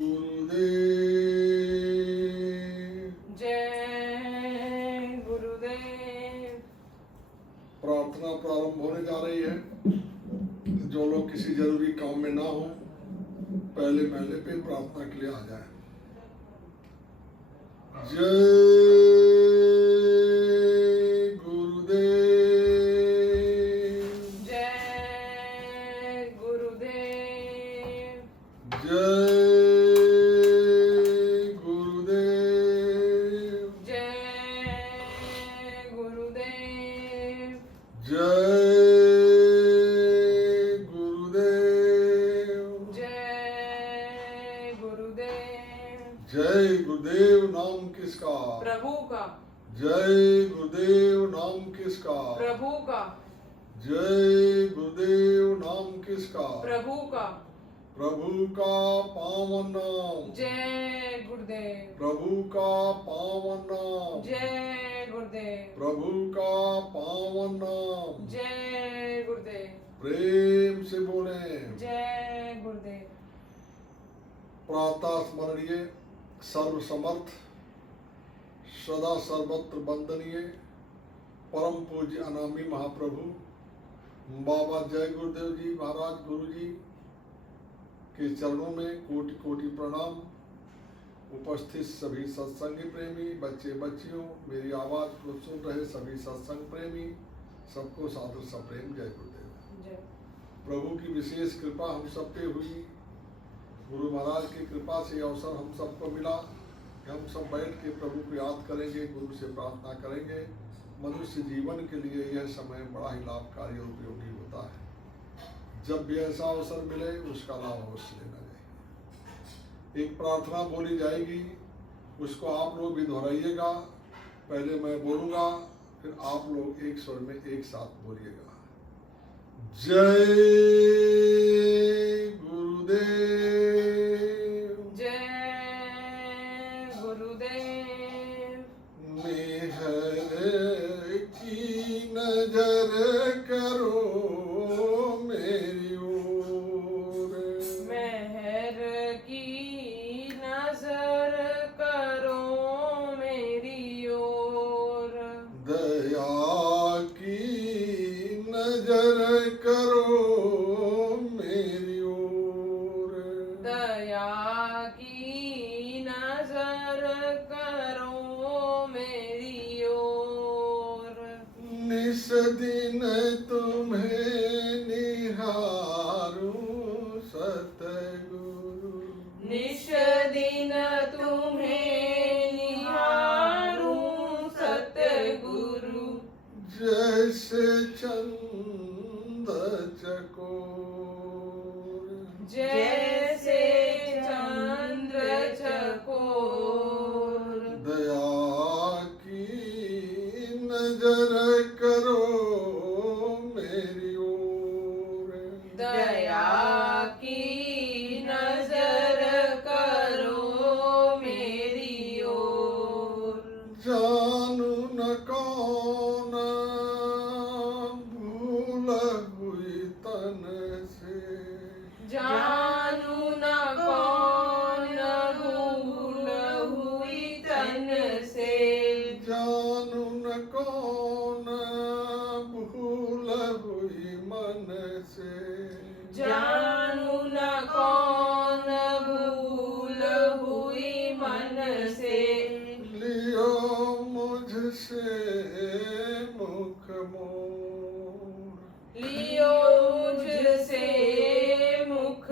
गुरुदेव जय गुरुदेव। प्रार्थना प्रारंभ होने जा रही है। जो लोग किसी जरूरी काम में ना हो पहले महले पे प्रार्थना के लिए आ जाए। जय गुरुदेव। जय गुरुदेव। जय जय गुरुदेव नाम किसका? प्रभु का। जय गुरुदेव नाम किसका? प्रभु का। जय गुरुदेव नाम किसका? प्रभु का। प्रभु का पावन नाम। जय गुरुदेव। प्रभु का पावन नाम। जय गुरुदेव। प्रभु का पावन नाम। जय गुरुदेव। प्रेम से बोले जय गुरुदेव। प्रातः स्मरणीय सर्वसमर्थ सदा सर्वत्र वंदनीय परम पूज्य अनामी महाप्रभु बाबा जय गुरुदेव जी महाराज गुरु जी के चरणों में कोटि कोटि प्रणाम। उपस्थित सभी सत्संगी प्रेमी बच्चे बच्चियों, मेरी आवाज को सुन रहे सभी सत्संग प्रेमी, सबको सादर सप्रेम जय गुरुदेव। प्रभु की विशेष कृपा हम सब पे हुई। गुरु महाराज की कृपा से अवसर हम सबको मिला कि हम सब बैठ के प्रभु को याद करेंगे, गुरु से प्रार्थना करेंगे। मनुष्य जीवन के लिए यह समय बड़ा ही लाभकारी और उपयोगी होता है। जब भी ऐसा अवसर मिले उसका लाभ अवश्य लेना चाहिए। एक प्रार्थना बोली जाएगी, उसको आप लोग भी दोहराइएगा। पहले मैं बोलूँगा, फिर आप लोग एक स्वर में एक साथ बोलिएगा। जय गुरुदेव। नजर करो मेरी ओर। मेहर की नजर करो मेरी ओर। दया की नजर करो मेरी ओर। दया की नजर करो मेरी ओर। निस दिन तुम्हें निहारूं सतगुरु। निस दिन तुम्हें निहारूं सतगुरु। जैसे चंद चकोर। जैसे चंद्र चकोर। दया की नजर करो मेरी ओर। दया की नजर करो मेरी ओर। जानू न कौन भूल हुई तन से। जानू न कौन भूल हुई तन से। जानू न कौन भूल हुई मन से। जानू न कौन भूल हुई मन से। लियो मुझसे मुख मोर। लियो मुझसे मुख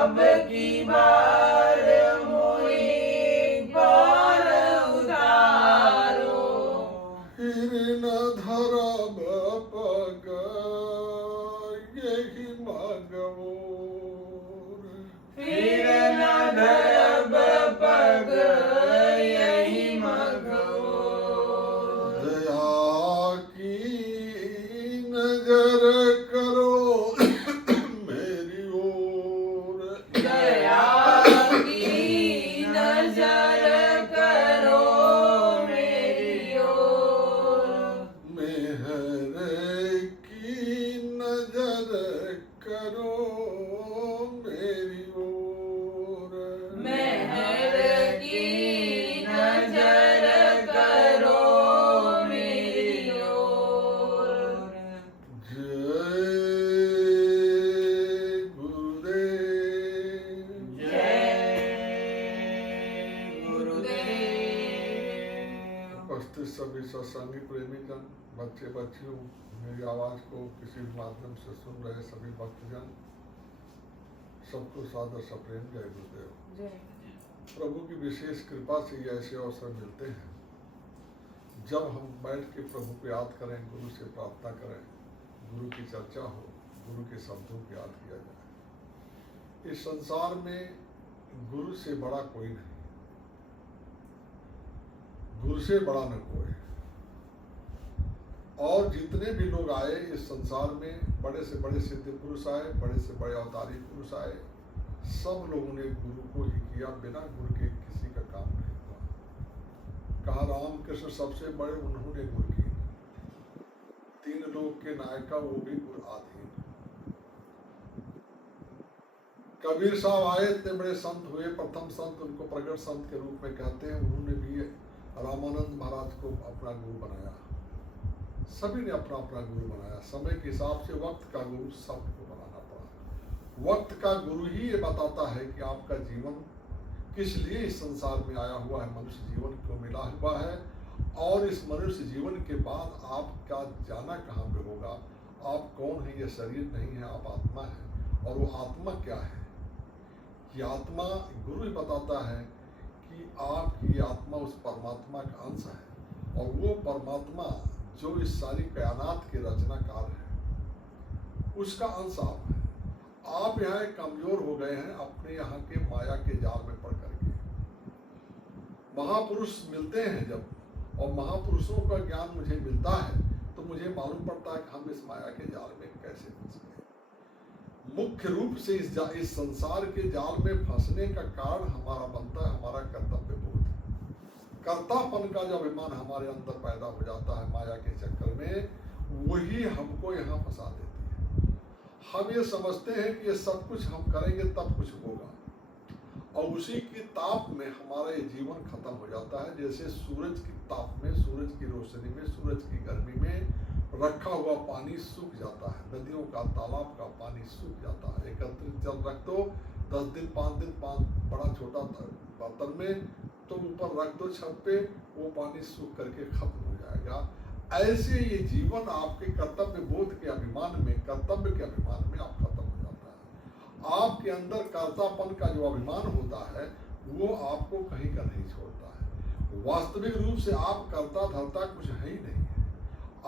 अब की बार मोहि पर उतारो। फिर न धरब पग यही मगवो। फिर न धरब पग यही मगवो। दया की नजर करो मेरी ओर। दया की नजर करो मेरी ओर। मेहर की नजर करो मेरी ओर। मेहर की नजर करो मेरी ओर। जय गुरुदेव। जय गुरुदेव। उपस्थित सभी सत्संगी प्रेमीजन, बच्चे बच्चियों, मेरी आवाज को किसी भी माध्यम से सुन रहे सभी भक्तजन, सबको सादर सप्रेम जय गुरुदेव। जय। प्रभु की विशेष कृपा से ये ऐसे अवसर मिलते हैं जब हम बैठ के प्रभु को याद करें, गुरु से प्रार्थना करें, गुरु की चर्चा हो, गुरु के शब्दों को याद किया जाए। इस संसार में गुरु से बड़ा कोई नहीं, गुरु से बड़ा न कोई। और जितने भी लोग आए इस संसार में, बड़े से बड़े सिद्ध पुरुष आए, बड़े से बड़े अवतारी पुरुष आए, सब लोगों ने गुरु को ही किया, बिना गुरु के किसी का काम नहीं हुआ। कहा रामकृष्ण सबसे बड़े, उन्होंने गुरु की। तीन लोग के नायका, वो भी गुरु आधीन। कबीर साहब आए, इतने बड़े संत हुए, प्रथम संत, उनको प्रगट संत के रूप में कहते हैं। उन्होंने भी रामानंद महाराज को अपना गुरु बनाया। सभी ने अपना अपना गुरु बनाया। समय के हिसाब से वक्त का गुरु सबको बनाना पड़ा। वक्त का गुरु ही ये बताता है कि आपका जीवन किस लिए इस संसार में आया हुआ है, मनुष्य जीवन को मिला हुआ है, और इस मनुष्य जीवन के बाद आपका जाना कहाँ पे होगा। आप कौन है, ये शरीर नहीं है, आप आत्मा है। और वो आत्मा क्या है, ये आत्मा गुरु ही बताता है कि आपकी आत्मा उस परमात्मा का अंश है, और वो परमात्मा जो इस सारी कायनात के रचनाकार है, उसका अंश आप है। आप यहाँ कमजोर हो गए हैं अपने यहाँ के माया के जाल में पड़ करके। महापुरुष मिलते हैं जब, और महापुरुषों का ज्ञान मुझे मिलता है, तो मुझे मालूम पड़ता है कि हम इस माया के जाल में कैसे फंस गए। मुख्य रूप से इस संसार के जाल में फंसने का कारण हमारा बनता है हमारा कर्तव्य बोध। कर्तापन का जो अभिमान हमारे अंदर पैदा हो जाता है माया के चक्कर में, वही हमको यहाँ फंसा देती है। हम ये समझते हैं कि ये सब कुछ हम करेंगे तब कुछ होगा, और उसी की ताप में हमारा ये जीवन खत्म हो जाता है। जैसे सूरज की ताप में, सूरज की रोशनी में, सूरज की गर्मी में रखा हुआ पानी सूख जाता है। नदियों का, तालाब का पानी सूख जाता है। एकत्रित जल रख दो 10 दिन 5 दिन, बड़ा छोटा बर्तन में, तो ऊपर रख दो छत पे, वो पानी सूख करके खत्म हो जाएगा। ऐसे ये जीवन आपके कर्तव्य बोध के अभिमान में, कर्तव्य के अभिमान में आप खत्म हो जाता है। आपके अंदर कर्तापन का जो अभिमान होता है, वो आपको कहीं का नहीं छोड़ता है। वास्तविक रूप से आप कर्ता धर्ता कुछ है ही नहीं है।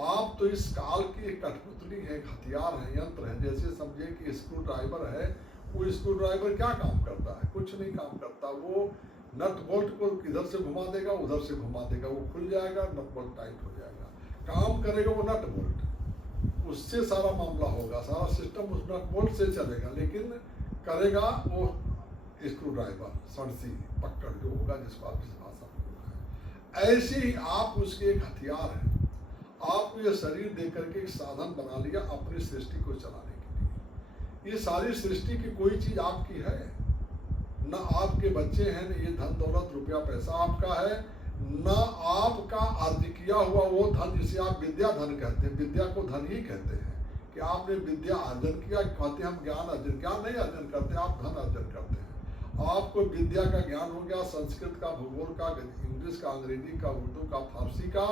आप तो इस काल की एक कठपुतली है, हथियार है, यंत्र है। जैसे समझे कि स्क्रू ड्राइवर है, वो स्क्रू ड्राइवर क्या काम करता है, कुछ नहीं काम करता। वो नट बोल्ट को इधर से घुमा देगा, उधर से घुमा देगा, वो खुल जाएगा, नट बोल्ट टाइट हो जाएगा। काम करेगा वो नट बोल्ट, उससे सारा मामला होगा, सारा सिस्टम उस नट बोल्ट से चलेगा, लेकिन करेगा वो स्क्रू ड्राइवर, सड़सी पकड़ जो होगा, जिसको आप इस भाषा में। ऐसे ही आप उसके एक हथियार है। आपको ये शरीर दे करके एक साधन बना लिया अपनी सृष्टि को चलाने के लिए। ये सारी सृष्टि की कोई चीज आपकी है न, आपके बच्चे हैं, न ये धन दौलत रुपया पैसा आपका है, न आपका अर्ज किया हुआ वो धन जिसे आप विद्या धन कहते हैं। विद्या को धन ही कहते हैं कि आपने विद्या अर्जन किया। कहते हैं हम ज्ञान अर्जन, ज्ञान नहीं अर्जन करते, आप धन अर्जन करते हैं। आपको विद्या का ज्ञान हो गया, संस्कृत का, भूगोल का, इंग्लिश का, अंग्रेजी का, उर्दू का, फारसी का,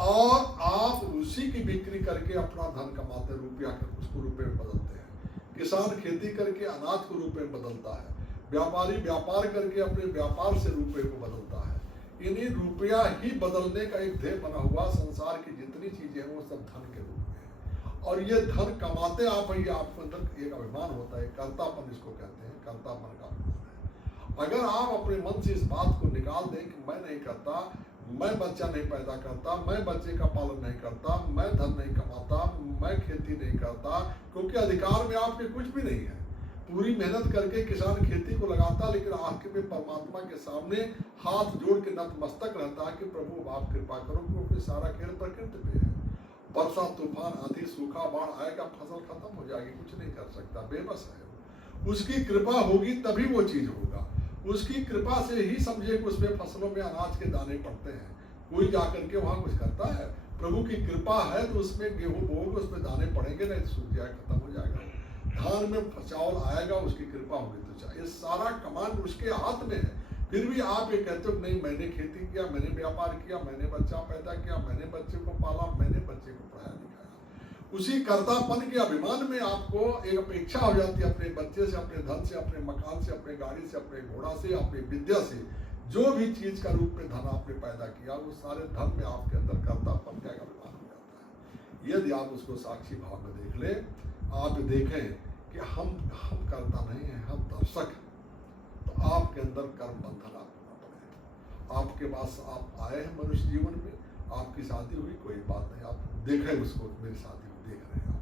और आप उसी की बिक्री करके अपना धन कमाते, रुपया कर उसको रुपये में बदलते हैं। किसान खेती करके अनाज को रुपए में बदलता है, व्यापारी व्यापार करके अपने व्यापार से रुपए को बदलता है। इन्हीं रुपया ही बदलने का एक ध्येय बना हुआ संसार की जितनी चीजें हैं वो सब धन के रूप में है। और ये धन कमाते आप ही, आपके अंदर एक अभिमान होता है, कर्तापन इसको कहते हैं, कर्तापन का अभिमान है। अगर आप अपने मन से इस बात को निकाल दें कि मैं नहीं करता, मैं बच्चा नहीं पैदा करता, मैं बच्चे का पालन नहीं करता, मैं धन नहीं कमाता, मैं खेती नहीं करता, क्योंकि अधिकार में आपके कुछ भी नहीं है। पूरी मेहनत करके किसान खेती को लगाता, लेकिन आखिर में परमात्मा के सामने हाथ जोड़ के नतमस्तक रहता है कि प्रभु आप कृपा करो, क्योंकि सारा खेल प्रकृति पे है। वर्षा तूफान आंधी सूखा बाढ़ आएगा, फसल खत्म हो जाएगी, कुछ नहीं कर सकता, बेबस है। उसकी कृपा होगी तभी वो चीज होगा। उसकी कृपा से ही समझे कि उसमें फसलों में अनाज के दाने पड़ते हैं। कोई जाकर के वहां कुछ करता है? प्रभु की कृपा है तो उसमें गेहूं बोओगे, उसमें दाने पड़ेंगे, नहीं सूख जाए, खत्म हो जाएगा। धान में चावल आएगा, उसकी कृपा होगी तो चाहिए। सारा कमांड उसके हाथ में है। फिर भी आप ये कहते हो नहीं मैंने खेती किया, मैंने व्यापार किया, मैंने बच्चा पैदा किया, मैंने बच्चे को पाला, मैंने बच्चे को पढ़ाया लिखाया। उसी कर्तापन के अभिमान में आपको एक अपेक्षा हो जाती है अपने बच्चे से, अपने धन से, अपने मकान से, अपने गाड़ी से, अपने घोड़ा से, अपनी विद्या से, जो भी चीज का रूप में धन आपने पैदा किया, वो सारे धन में आपके अंदर कर्तापन का अभिमान हो जाता है। यदि आप उसको साक्षी भाव में देख ले, आप देखें कि हम करता नहीं है, हम दर्शक हैं, तो आपके अंदर कर्म बंधन आपको पड़ेगा। आपके पास आप आए हैं मनुष्य जीवन में, आपकी शादी हुई, कोई बात नहीं, आप देखें उसको, मेरी शादी हुई, देख रहे हैं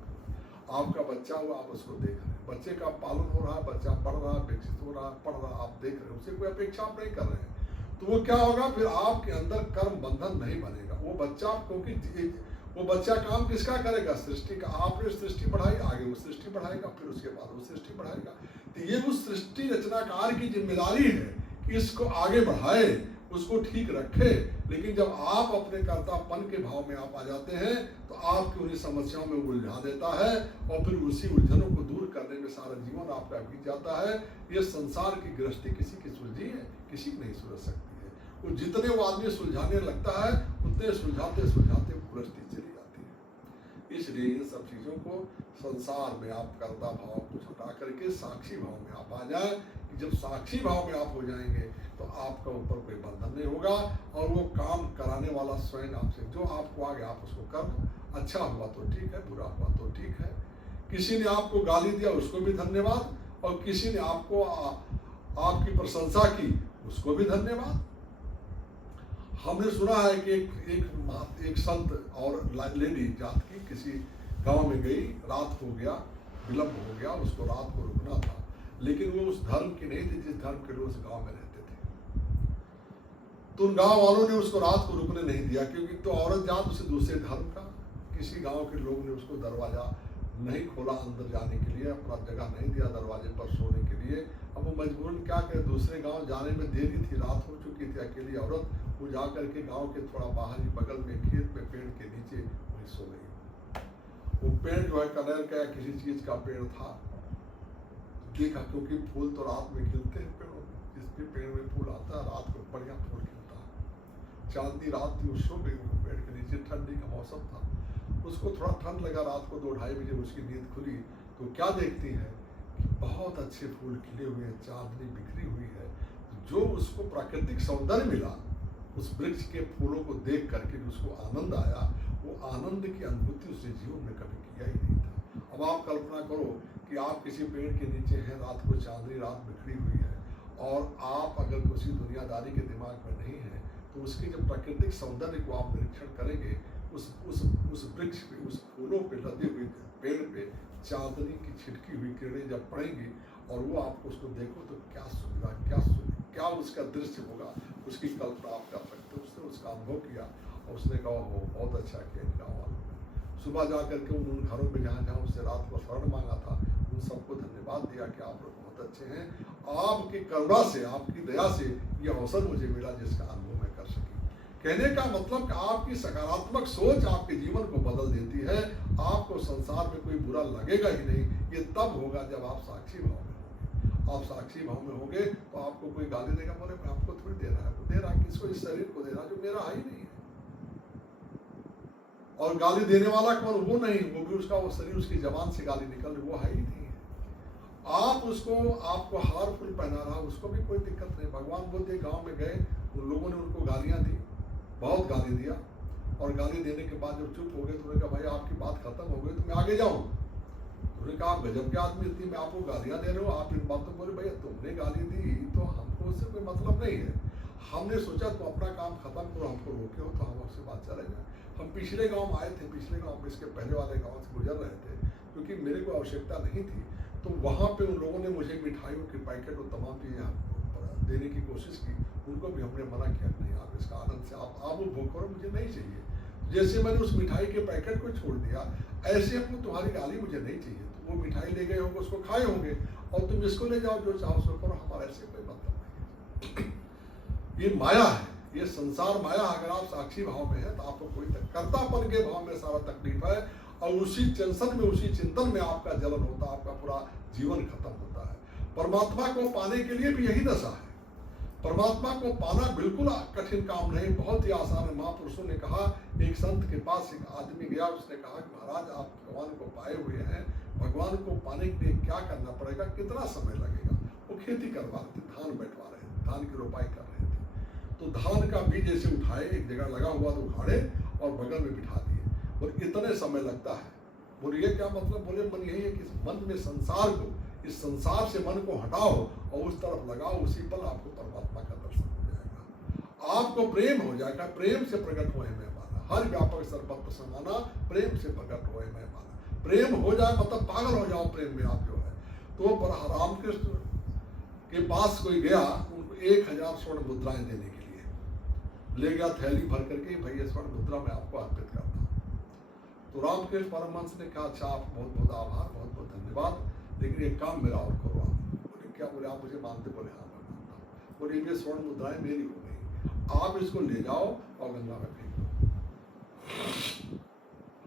आपका बच्चा हुआ, आप उसको देख रहे हैं, बच्चे का पालन हो रहा है, बच्चा पढ़ रहा है, विकसित हो रहा है, पढ़ रहा है, आप देख रहे हैं, उसे कोई अपेक्षा आप नहीं कर रहे हैं, तो वो क्या होगा, फिर आपके अंदर कर्म बंधन नहीं बनेगा। वो बच्चा, क्योंकि वो बच्चा काम किसका करेगा? सृष्टि का। आपने सृष्टि बढ़ाई, आगे वो सृष्टि बढ़ाएगा, फिर उसके बाद वो सृष्टि बढ़ाएगा। तो ये उस सृष्टि रचनाकार की जिम्मेदारी है कि इसको आगे बढ़ाए, उसको ठीक रखे। लेकिन जब आप अपने कर्तापन के भाव में आप आ जाते हैं तो आपकी उन्हीं समस्याओं में उलझा देता है, और फिर उसी उलझनों को दूर करने में सारा जीवन आपका बीत जाता है। ये संसार की गृहस्थी किसी की सुलझी है? किसी की नहीं सुलझ सकती है। वो जितने वो आदमी सुलझाने लगता है, उतने सुलझाते सुलझाते गृहस्थी चली जाती है। इसलिए इन सब चीजों को संसार में आप कर्ता भाव को हटा करके साक्षी भाव में आप आ जाए। जब साक्षी भाव में आप हो जाएंगे तो आपका ऊपर कोई बंधन नहीं होगा, और वो काम कराने वाला स्वयं आपसे, जो आपको आगे आप उसको कर दो। अच्छा हुआ तो ठीक है, बुरा हुआ तो ठीक है। किसी ने आपको गाली दिया, उसको भी धन्यवाद, और किसी ने आपको आपकी प्रशंसा की, उसको भी धन्यवाद। हमने सुना है कि एक संत और लेडी जात की किसी गांव में गई, रात हो गया, विलंब हो गया, उसको रात को रुकना था, लेकिन वो उस धर्म की नहीं थी जिस धर्म के लोग उस गांव में रहते थे। तो उन गांव वालों ने उसको रात को रुकने नहीं दिया, क्योंकि तो औरत जात उसे दूसरे धर्म का। किसी गांव के लोग ने उसको दरवाजा नहीं खोला अंदर जाने के लिए, अपना जगह नहीं दिया दरवाजे पर सोने के लिए। अब वो मजबूरन क्या करे, दूसरे गांव जाने में देरी थी, रात हो चुकी थी, अकेली औरत वो जा करके गांव के थोड़ा बाहर ही बगल में खेत में पेड़ के नीचे वही सो गई। वो पेड़ जो है कनेर का या किसी चीज का पेड़ था, देखा, क्योंकि फूल तो रात में खिलते हैं पेड़ों में, जिस भी पेड़ में फूल आता है रात को बढ़िया फूल खिलता है। चांदनी रात थी, वो सो गई पेड़ के नीचे, ठंडी का मौसम था, उसको थोड़ा ठंड लगा। रात को 2-2:30 बजे उसकी नींद खुली तो क्या देखती है कि बहुत अच्छे फूल खिले हुए हैं, चांदनी बिखरी हुई है। जो उसको प्राकृतिक सौंदर्य मिला उस वृक्ष के फूलों को देख करके उसको आनंद आया, वो आनंद की अनुभूति उसने जीवन में कभी किया ही नहीं था। अब आप कल्पना करो कि आप किसी पेड़ के नीचे हैं, रात को चांदनी रात बिखरी हुई है, और आप अगर किसी दुनियादारी के दिमाग में नहीं है तो उसके जब प्राकृतिक सौंदर्य को आप निरीक्षण करेंगे, उस वृक्ष पे, उस फूलों पे लदे हुए पेड़ पे चांदनी की छिटकी हुई किरणें जब पड़ेंगी और वो आपको उसको देखो तो क्या सुविधा, क्या उसका दृश्य होगा, उसकी कल्पना आप कर सकते हो। उसने उसका अनुभव किया और उसने कहा हो बहुत अच्छा किया गाँव वालों ने। सुबह जा करके उन घरों में जहाँ जहाँ उससे रात को शरण मांगा था, उन सबको धन्यवाद दिया कि आप लोग बहुत अच्छे हैं, आपकी करुणा से, आपकी दया से ये अवसर मुझे मिला जिसका अनुभव मैं कर सकी। कहने का मतलब कि आपकी सकारात्मक सोच आपके जीवन को बदल देती है। आपको संसार में कोई बुरा लगेगा ही नहीं। ये तब होगा जब आप साक्षी भाव में होंगे। आप साक्षी भाव में होंगे तो आपको कोई गाली देगा, बोले मैं आपको थोड़ी दे रहा है, वो दे रहा है किसको? इस शरीर को दे रहा है जो मेरा है ही नहीं है। और गाली देने वाला कौन? वो नहीं, वो भी उसका वो शरीर, उसकी जबान से गाली निकल रही, वो है ही नहीं है। आप उसको, आपको हार फूल पहना रहा, उसको भी कोई दिक्कत नहीं। भगवान बोलते गांव में गए, उन लोगों ने उनको गालियां दी, बहुत गाली दिया, और गाली देने के बाद जब चुप हो गए तो उन्होंने कहा भाई आपकी बात खत्म हो गई तो मैं आगे जाऊँ। उन्होंने कहा आप गजब के आदमी, इतनी मैं आपको गालियां दे रहे हो, आप इन बातों बोले भैया तुमने गाली दी तो हमको उससे कोई मतलब नहीं है। हमने सोचा तुम अपना काम खत्म करो, हमको रोके हो तो हम आपसे बात चलेगा। हम पिछले गांव में आए थे, पिछले गांव में इसके पहले वाले गांव से गुजर रहे थे, क्योंकि मेरे को आवश्यकता नहीं थी। तो वहाँ पे उन लोगों ने मुझे मिठाइयों के पैकेट और तमाम चीज़ें देने की कोशिश की। उनको भी हमने मना किया नहीं, आप इसका आनंद से आप वो भूख करो, मुझे नहीं चाहिए। जैसे मैंने उस मिठाई के पैकेट को छोड़ दिया, ऐसे हमको तुम्हारी गाली मुझे नहीं चाहिए। तो वो मिठाई ले गए होंगे, उसको खाए होंगे, और तुम इसको ले जाओ, जो चाहो सो करो, हमारा ऐसे कोई मतलब नहीं। ये माया है, ये संसार माया। अगर आप साक्षी भाव में है तो आपको कोई कर्तापन के भाव में सारा तकलीफ है, और उसी टेंशन में, उसी चिंतन में आपका जलन होता है, आपका पूरा जीवन खत्म होता है। परमात्मा को पाने के लिए भी यही दशा है। परमात्मा को पाना बिल्कुल कठिन काम नहीं, बहुत ही आसान है। महापुरुषों ने कहा, एक संत के पास एक आदमी गया, उसने कहा कि महाराज आप भगवान को पाए हुए हैं, भगवान को पाने के लिए क्या करना पड़ेगा, कितना समय लगेगा। वो खेती करवा रहे थे, धान बैठवा रहे थे, धान की रोपाई कर रहे थे। तो धान का बीज जैसे उठाए, एक जगह लगा हुआ तो उखाड़े और बगल में बिठा दिए, और इतने समय लगता है। बोले ये क्या मतलब? बोले मन यही है कि मन में संसार को, इस संसार से मन को हटाओ और उस तरफ लगाओ, उसी पल आपको परमात्मा का दर्शन हो जाएगा, आपको प्रेम हो जाएगा। प्रेम से प्रकट हुए मैं माना, हर व्यापक सर्वत्र समाना, प्रेम से प्रकट हुए मैं माना। प्रेम हो जाए मतलब पागल हो जाओ प्रेम में आप जो है। तो पर रामकृष्ण के पास कोई गया, उनको 1000 स्वर्ण मुद्राएं देने के लिए ले गया, थैली भर करके, भैया स्वर्ण मुद्रा मैं आपको अर्पित करता हूँ। तो रामकृष्ण परमहंस ने कहा अच्छा आप बहुत बहुत आभार, बहुत बहुत धन्यवाद, लेकिन एक काम मेरा और करो आप। बोले क्या? बोले आप मुझे मानते? बोले हाँ मैं मानता हूँ। बोले ये स्वर्ण मुद्राएं मेरी हो गई, आप इसको ले जाओ और गंगा में फेंक दो।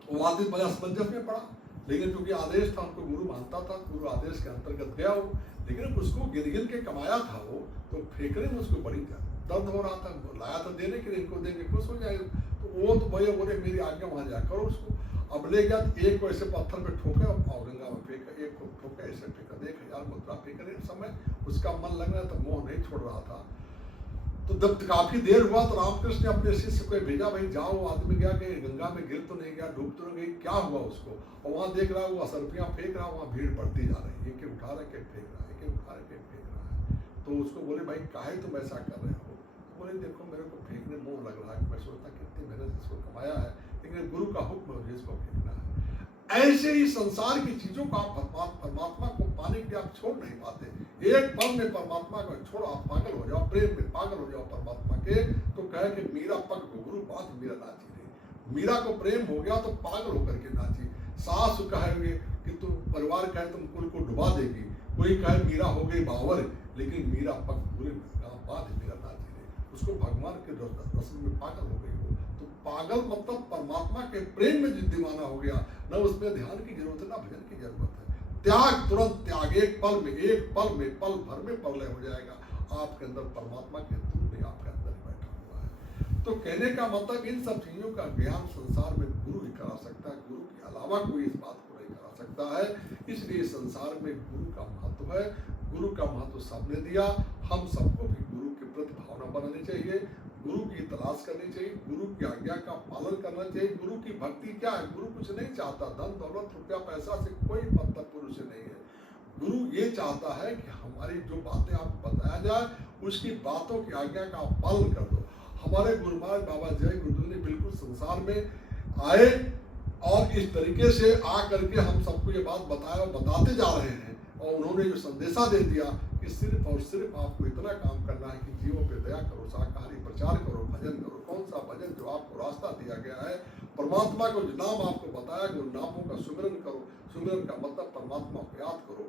वो आदमी बड़ा असमंजस में पड़ा, लेकिन क्योंकि आदेश था, उनको गुरु मानता था, गुरु आदेश के अंतर्गत गया वो, लेकिन उसको गिर गिर के कमाया था वो, तो फेंकने में उसको बड़ी दर्द हो रहा था। लाया था देने के लिए, इनको देंगे खुश हो जाएगा। तो वो तो भैया बोले मेरी आज्ञा, वहां जा करो उसको। अब ले गया, एक को ऐसे पत्थर पे ठोके और गंगा में फेंका, एक को ठोके ऐसे फेंका, 1000 मुद्रा फेंकने समय उसका मन लग रहा था, मोह नहीं छोड़ रहा था। तो जब काफी देर हुआ तो रामकृष्ण ने अपने शिष्य को भेजा, भाई जाओ, आदमी गया कि गंगा में गिर तो नहीं गया, डूब तो नहीं गई, क्या हुआ उसको? और वहां देख रहा है वो असरपियां फेंक रहा, वहां भीड़ बढ़ती जा रही है, एक उठा रहा, एक फेंक रहा है, एक उठा रहा, एक फेंक रहा है। तो उसको बोले भाई काहे तुम ऐसा कर रहे हो? बोले देखो मेरे को फेंकने मोह लग रहा है, मैं सोचता कितनी मेहनत इसको कमाया है, लेकिन गुरु का हुक्म है इसको फेंकना है। ऐसे ही संसार की चीजों को आप परमात्मा को पाने के लिए आप छोड़ नहीं पाते। एक पल में परमात्मा को छोड़ो, आप पागल हो जाओ, प्रेम में पागल हो जाओ परमात्मा के। तो कहे कि मीरा पग गुरु बात मीरा नाची रे। मीरा को प्रेम हो गया तो पागल होकर के नाची। सास कहेंगे कि तुम, परिवार कहे तुम कुल को डुबा देगी, कोई कहे मीरा हो गई बावर, लेकिन मीरा पग गुरु बात मीरा नाची रे। उसको भगवान के दर्शन में पागल हो गई हो। तो पागल मतलब परमात्मा के प्रेम में दीवाना हो गया, न उसमें ध्यान की जरूरत है, ना भजन की जरूरत है। त्याग, तुरंत त्याग, एक पल में, पल भर में प्रलय हो जाएगा। आपके अंदर परमात्मा के अंदर नहीं, आपके अंदर बैठा हुआ है। तो कहने का मतलब इन सब चीजों का ज्ञान संसार में गुरु ही करा सकता है, गुरु के अलावा कोई इस बात को नहीं करा सकता है। इसलिए संसार में गुरु का महत्व है, गुरु का महत्व सबने दिया। हम सबको भी गुरु के प्रति भावना बनानी चाहिए, गुरु की तलाश करनी चाहिए, गुरु की आज्ञा का पालन करना चाहिए। गुरु की भक्ति क्या है? गुरु कुछ नहीं चाहता, धन दौलत रुपया पैसा से कोई मतलब पुरुष नहीं है। गुरु ये चाहता है कि हमारी जो बातें आपको बताया जाए, उसकी बातों की आज्ञा का पालन कर दो। हमारे गुरु महाराज बाबा जय गुरुदेव ने बिल्कुल संसार में आए और इस तरीके से आ करके हम सबको ये बात बताया और बताते जा रहे हैं। और उन्होंने जो संदेशा दे दिया कि सिर्फ और सिर्फ आपको इतना काम करना है कि जीवों पे दया करो, शाकाहारी प्रचार करो, भजन करो। कौन सा भजन? जो आपको रास्ता दिया गया है, परमात्मा को जो नाम आपको बताया, गुरु नामों का सुमिरन करो। सुमिरन का मतलब परमात्मा को याद करो,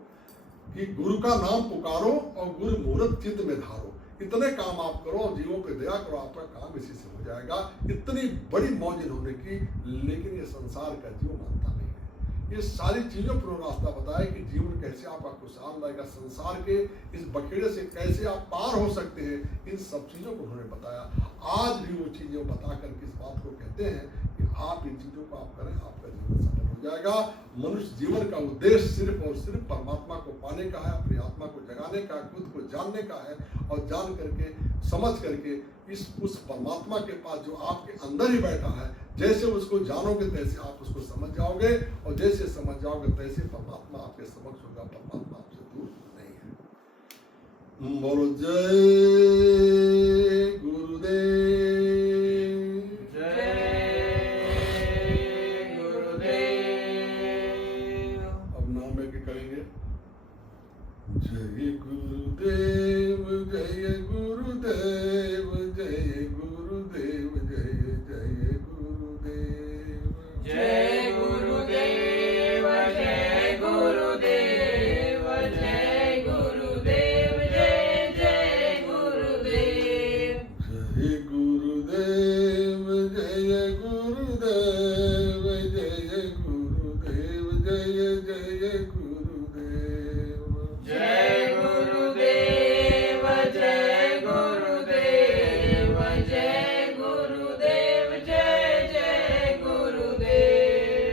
कि गुरु का नाम पुकारो और गुरु मुहूर्त चित्त में धारो। इतने काम आप करो और जीवों पे दया करो, आपका काम इसी से हो जाएगा। इतनी बड़ी मौज होने की, लेकिन ये संसार का जीव मानता नहीं है। ये सारी चीजों पर रास्ता बताया कि जीवन कैसे आपका खुशहाल रहेगा, संसार के इस बखेड़े से कैसे आप पार हो सकते हैं, इन सब चीजों को उन्होंने बताया। आज भी वो चीजें बता करके इस बात को कहते हैं कि आप इन चीजों को आप करें, आपका जीवन सफल हो जाएगा। मनुष्य जीवन का उद्देश्य सिर्फ और सिर्फ परमात्मा को पाने का है, अपनी आत्मा को जगाने का, खुद को जानने का है, और जान करके समझ करके उस परमात्मा के पास जो आपके अंदर ही बैठा है, जैसे उसको जानोगे तैसे आप उसको समझ जाओगे, और जैसे समझ जाओगे तैसे परमात्मा आपके समक्ष होगा। परमात्मा आपसे दूर नहीं है। बोलो जय गुरुदेव। जय गुरुदेव। अब नाम लेके करेंगे। जय गुरुदेव, जय गुरुदेव, जय गुरुदेव, जय जय गुरुदेव। जय गुरुदेव, जय गुरुदेव, जय गुरुदेव, जय जय गुरुदेव। जय गुरुदेव, जय गुरुदेव, जय गुरुदेव, जय जय गुरुदेव। जय गुरुदेव, जय गुरुदेव, जय गुरुदेव, जय जय गुरुदेव।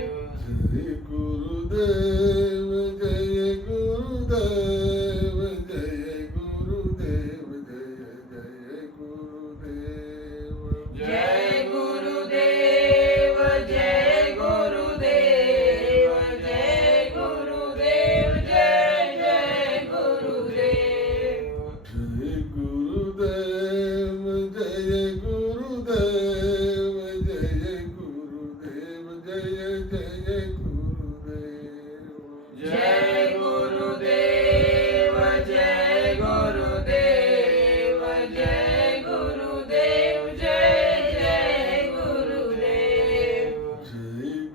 जय गुरुदेव, जय गुरुदेव, जय गुरुदेव, जय जय गुरुदेव। जय गुरुदेव, जय गुरुदेव, जय गुरुदेव, जय जय गुरुदेव। जय गुरुदेव, जय गुरुदेव, जय गुरुदेव, जय जय गुरुदेव। जय गुरुदेव, जय गुरुदेव, जय गुरुदेव, जय जय गुरुदेव। जय गुरुदेव, जय गुरुदेव, जय गुरुदेव, जय जय गुरुदेव। जय गुरुदेव,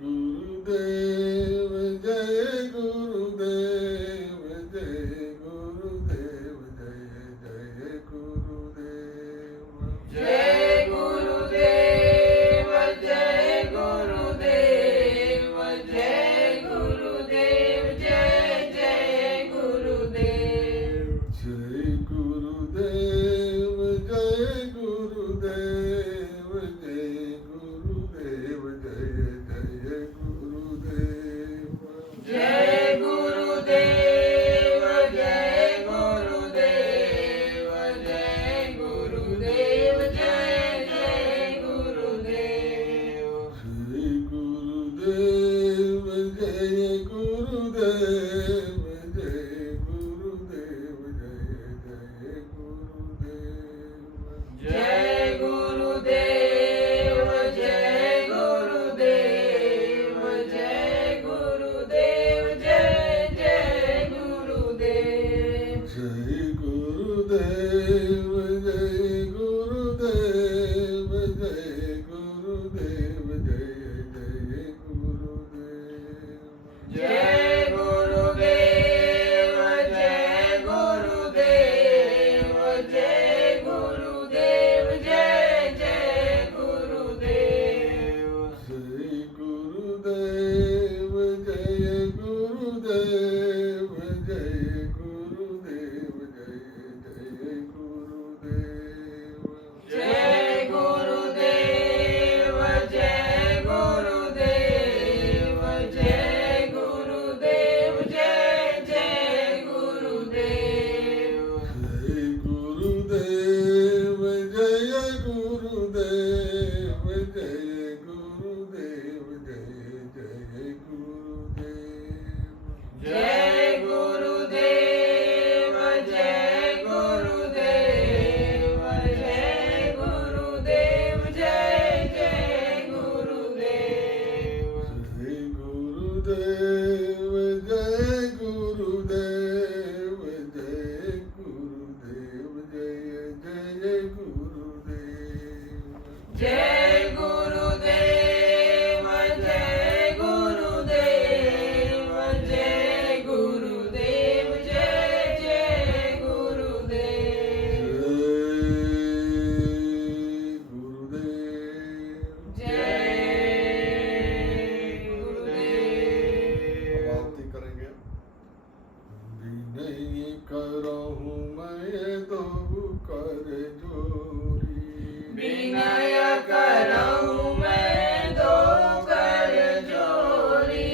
जय गुरुदेव, जय गुरुदेव, जय जय गुरुदेव। जय गुरुदेव, जय गुरुदेव, जय गुरुदेव, जय जय गुरुदेव। जय गुरुदेव, जय गुरुदेव, जय गुरुदेव, जय जय गुरुदेव। जय गुरुदेव, जय गुरुदेव, जय गुरुदेव, जय जय गुरुदेव। जय गुरुदेव, जय गुरुदेव, जय गुरुदेव, जय जय गुरुदेव। जय गुरुदेव, जय गुरुदेव, जय गुरुदेव, जय जय गुरुदेव। जय गुरुदेव, जय गुरुदेव, जय गुरुदेव, जय जय गुरुदेव। जय गुरुदेव, जय गुरुदेव, जय गुरुदेव, जय जय गुरुदेव। जय गुरुदेव, जय गुरुदेव, जय गुरुदेव, जय जय गुरुदेव। जय गुरुदेव, जय गुरुदेव, जय गुरुदेव, जय जय गुरुदेव। जय गुरुदेव, जय गुरुदेव, जय गुरुदेव, जय जय गुरुदेव। जय गुरुदेव, जय गुरुदेव, जय गुरुदेव, जय जय गुरुदेव। जय गुरुदेव, जय गुरुदेव, जय गुरुदेव, जय जय गुरुदेव। जय गुरुदेव। जय गुरुदेव। अब आरती करेंगे। विनय करहूँ मैं तो कर जोरी, विनय करहूँ मैं दो कर जोरी।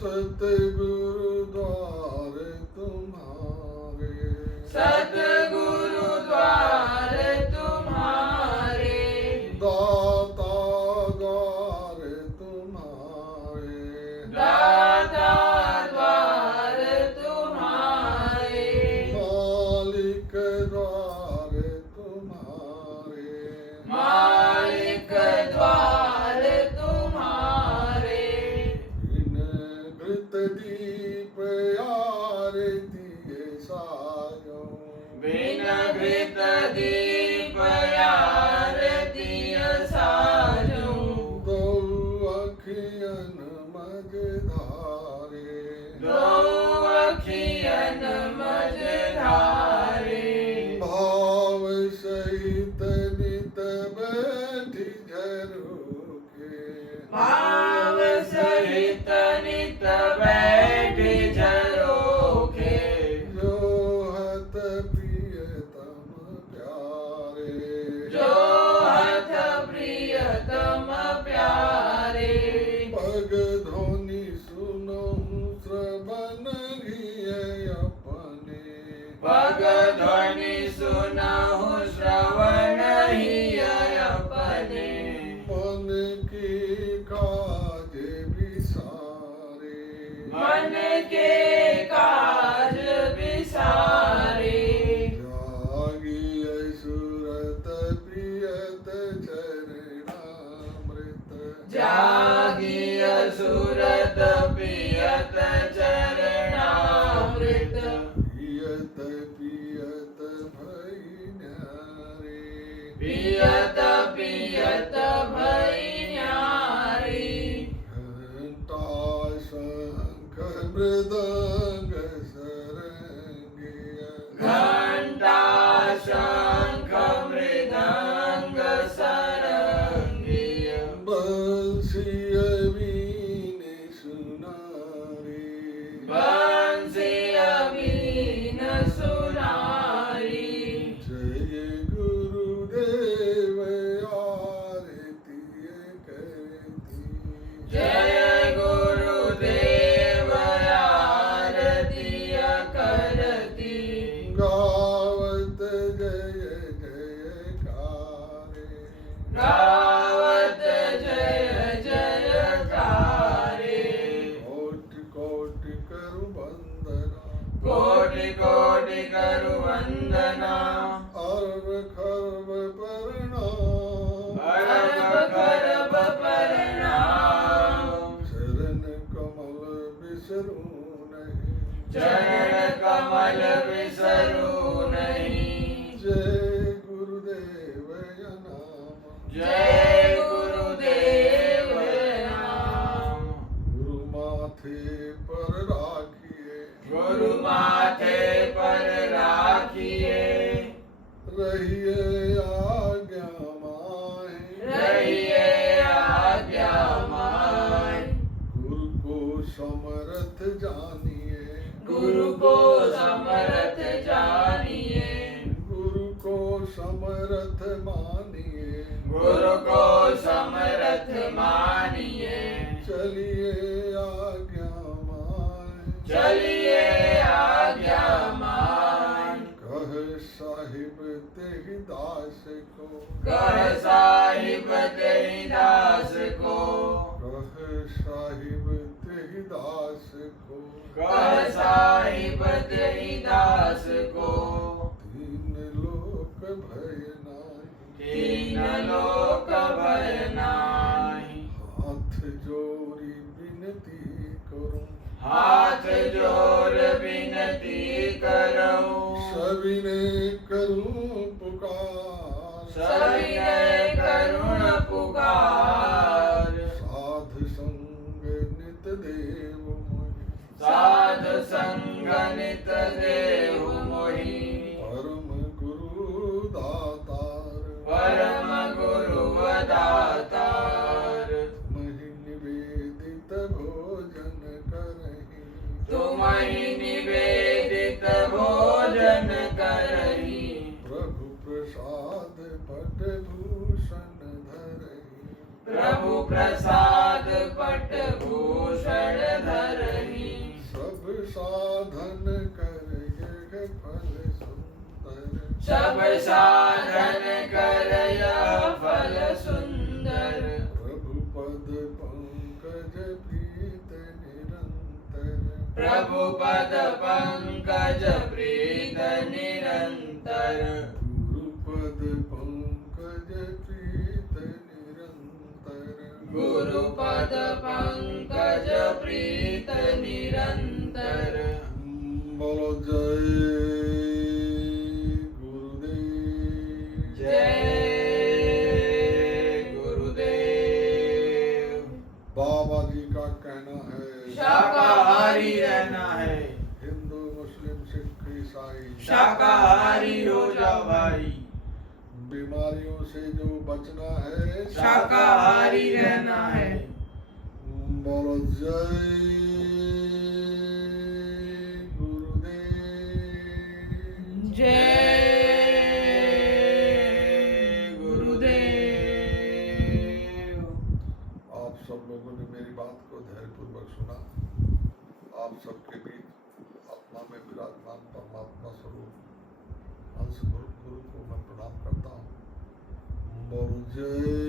सतगुरु द्वार तुम्हारे सतगुरु द्वार तुम्हारे, दाता द्वार तुम्हारे, दाता द्वार तुम्हारे, मालिक द्वार तुम्हारे, मालिक द्वार तुम्हारे, बिन घृत दीप आरती सायो, बिन घृत दीप आरती साजूं, दो अखियन मझधारे, दो अखियन मझधारे, भाव सहित नित बैठी झरोखे, भाव सहित नित बैठी झरोखे, जो हत प्रियतम प्यारे, जो हथ प्रियतम प्यारे, पग ध्वनि सुनहु श्रवण घिय अपने, पग ध्वनि सुनहु श्रवण ही अपने, मन की काज विसारे, मन के काज विसारे, जागी सुरत प्रियत चरणामृत, जागी असुरत पियत चरणामृत, पियत पियत भई न्यारे, पियत पियत भई न्यारी, घंटा शंख मृदंग सरंगिया, घंटा शंख मृदंग सरंगिय, बंसीय वीण सुनारे, बंसी अवीण सुनारी, जय गुरुदेव आरती करती, जय गुरुदेव आरती करती, गावत जय जयकारे, गावत जय जयकारे, कोटि कोटि करु वंदना, कोटि कोटि करु वंदना, अर्व खर्व प्रणाम, अर्घ करब प्रणाम, चरण कमल बिसरू नहीं, चरण कमल बिसरू नहीं, जय गुरुदेव नाम, जय गुरुदेव नाम, गुरु माथे पर राखिए, गुरु माथे पर राखिए, रहिए आज्ञा माहि, रहिए आज्ञा मान, गुरु को समर्थ जानिए, गुरु को समर्थ जानिए, गुरु को समर्थ मानिए, गुरु को समर्थ मानिए, चलिए आज्ञा माहि, चलिए आज्ञा मान, कह साहिब तेहि दास को, कह साहिब तेहि दास को, कह साहिब तेहि दास को, कह साहिब तेहि दास को, तीन लोक भय नाही, तीन लोक भय नाही, हाथ जोड़ी विनती करूं, हाथ जोड़ विनती करूं, सविने करूं पुकार, सविनय करुण पुकार, साध संग नित देव मोहि, साधु संग नित देव मोहि, परम गुरु दातार, परम गुरु दातार, तुमहि निवेदित भोजन करहि, तुमहि निवेदित भोजन करहि, प्रभु प्रसाद पट भूषण धरहि, प्रभु प्रसाद पट भूषण धरहि, सब साधन कर यह फल सुन, सब साधन कर यह फल सुंदर। प्रभु पद पंकज प्रीत निरंतर। प्रभु पद पंकज प्रीत निरंतर। गुरु पद पंकज प्रीत निरंतर। गुरु पद पंकज प्रीत निरंतर। बोलो जय गुरुदेव। जय गुरुदेव। बाबा जी का कहना है शाकाहारी रहना है। हिंदू मुस्लिम सिख ईसाई शाकाहारी हो जाओ भाई। बीमारियों से जो बचना है शाकाहारी रहना है। बोलो जय गुरुदेव। जय गुरुदेव। आप सब लोगों ने मेरी बात को धैर्यपूर्वक सुना। आप सबके बीच आत्मा में विराजमान परमात्मा स्वरूप अंश गुरु को मैं प्रणाम करता हूँ। बोलो जय